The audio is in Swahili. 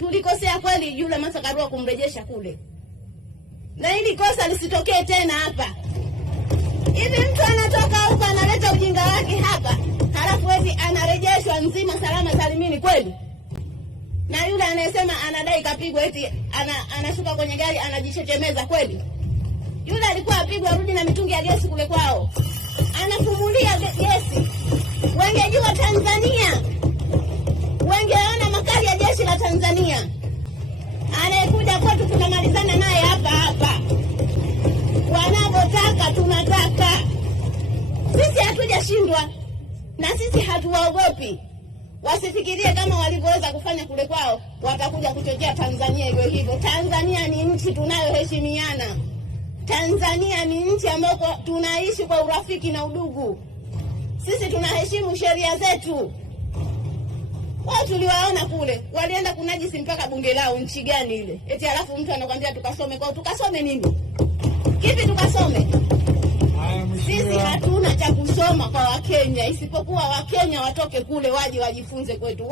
tulikosea kweli yule Martha Karua kumrejesha kule, na hili kosa lisitokee tena hapa. Hivi mtu anatoka huko analeta ujinga wake hapa, halafu eti anarejeshwa nzima salama salimini kweli? Na yule anayesema anadai kapigwa eti anashuka kwenye gari anajichechemeza kweli? Yule alikuwa apigwa arudi na mitungi ya gesi kule kwao, anafumulia gesi. Wengejua Tanzania, wengeona makali ya jeshi la Tanzania. Anayekuja kwetu tunamalizana naye hapa hapa, wanavyotaka tunataka. Sisi hatujashindwa na sisi hatuwaogopi. Wasifikirie kama walivyoweza kufanya kule kwao watakuja kuchochea Tanzania hivyo hivyo. Tanzania ni nchi tunayoheshimiana. Tanzania ni nchi ambayo tunaishi kwa urafiki na udugu. Sisi tunaheshimu sheria zetu. Wao tuliwaona kule walienda kunajisi mpaka bunge lao. Nchi gani ile? Eti alafu mtu anakuambia tukasome kwao. Tukasome nini? Kipi tukasome? Sisi hatuna cha kusoma kwa Wakenya, isipokuwa Wakenya watoke kule waje wajifunze kwetu.